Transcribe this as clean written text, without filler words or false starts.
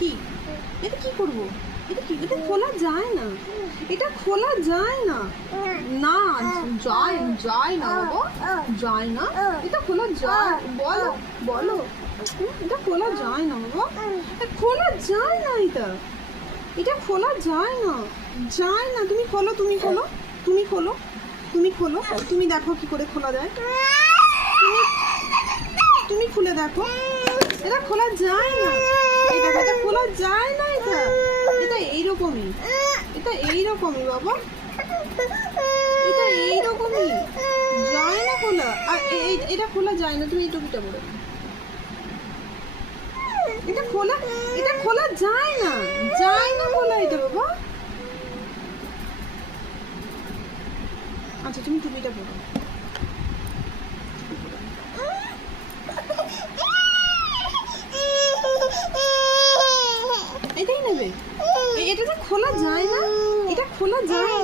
কি এটা কি করব? এটা কি? এটা খোলা যায় না, এটা খোলা যায় না। না, যায় যায় না বাবা, যায় না। এটা খোলা যায়, বলো বলো। এটা খোলা যায় না বাবা, এটা খোলা যায় না। এটা খোলা যায় না, যায় না। তুমি খোলো, তুমি খোলো, তুমি খোলো, তুমি খোলো। তুমি দেখো কি করে খোলা যায়। তুমি তুমি খুলে দেখো। এটা খোলা যায় না, এটা এটা খোলা যায় না। এটা এটা এইরকমই, এটা এইরকমই বাবা, এটা এইরকমই, যায় না খোলা। আর এটা খোলা যায় না। তুমি এই টুপিটা পরে নাও। এটা খোলা, এটা খোলা যায় না, যায় না খোলা এটা বাবা। আচ্ছা তুমি টুপিটা পরো। এটাই নেবে? এটা তো খোলা যায় না, এটা খোলা যায়।